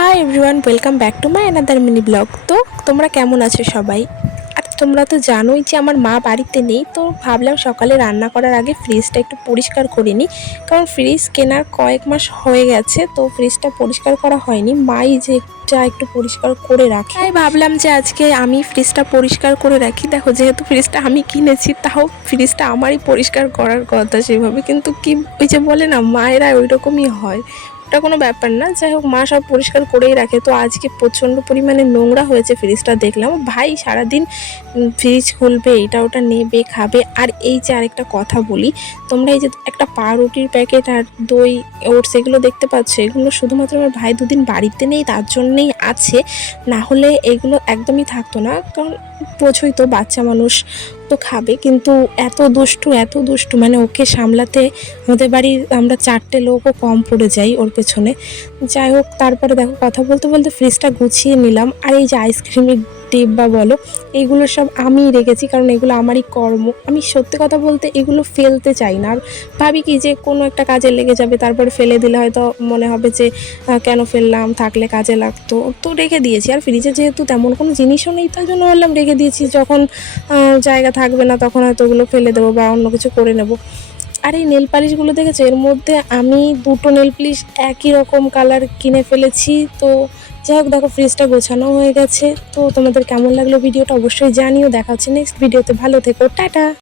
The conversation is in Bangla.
Hi everyone, welcome back to my another mini blog. তো তোমরা কেমন আছো সবাই? আর তোমরা তো জানোই যে আমার মা বাড়িতে নেই, তো ভাবলাম সকালে রান্না করার আগে ফ্রিজটা একটু পরিষ্কার করে নিই। কারণ ফ্রিজ কেনার কয়েক মাস হয়ে গেছে, তো ফ্রিজটা পরিষ্কার করা হয়নি। মাই যে একটু পরিষ্কার করে রাখি, তাই ভাবলাম যে আজকে আমি ফ্রিজটা পরিষ্কার করে রাখি। দেখো, যেহেতু ফ্রিজটা আমি কিনেছি, তাও ফ্রিজটা আমারই পরিষ্কার করার কথা সেভাবে, কিন্তু কি ওই যে বলে না, মায়েরা ওই রকমই হয়, ওটা কোনো ব্যাপার না। যাই হোক, মা সব পরিষ্কার করেই রাখে। তো আজকে প্রচণ্ড পরিমাণে নোংরা হয়েছে ফ্রিজটা, দেখলাম। ভাই সারাদিন ফ্রিজ খুলবে, এটা ওটা নেবে, খাবে। আর এই যে আরেকটা কথা বলি, তোমরা এই যে একটা পাউরুটির প্যাকেট আর দই, ওটস এগুলো দেখতে পাচ্ছ, এগুলো শুধুমাত্র আমার ভাই দুদিন বাড়িতে নেই তার জন্যেই আছে, না হলে এগুলো একদমই থাকতো না। কারণ বোঝোই তো, বাচ্চা মানুষ তো খাবে, কিন্তু এত দুষ্টু মানে ওকে সামলাতে আমাদের বাড়ির আমরা 4টে লোকও কম পড়ে যাই ওর পেছনে। যাই হোক, তারপরে দেখো, কথা বলতে বলতে ফ্রিজটা গুছিয়ে নিলাম। আর এই যে আইসক্রিমের ডিব্বা বলো, এগুলো সব আমিই রেখেছি, কারণ এগুলো আমারই কর্ম। আমি সত্যি কথা বলতে এগুলো ফেলতে চাই না। আর ভাবি কি যে কোনো একটা কাজে লেগে যাবে, তারপরে ফেলে দিলে হয়তো মনে হবে যে কেন ফেললাম, থাকলে কাজে লাগতো, তো রেখে দিয়েছি। আর ফ্রিজে যেহেতু তেমন কোনো জিনিসও নেই, তাই জন্য বললাম রেখে দিয়েছি, যখন জায়গা থাকবে না তখন হয়তো ওগুলো ফেলে দেবো বা অন্য কিছু করে নেব। আর এই নেল পালিশগুলো দেখেছো, এর মধ্যে আমি 2টো নেল পালিশ একই রকম কালার কিনে ফেলেছি। তো যাই হোক, দেখো ফ্রিজটা গোছানো হয়ে গেছে। তো তোমাদের কেমন লাগলো ভিডিওটা অবশ্যই জানিও। দেখা হচ্ছে নেক্সট ভিডিওতে। ভালো থেকো, টাটা।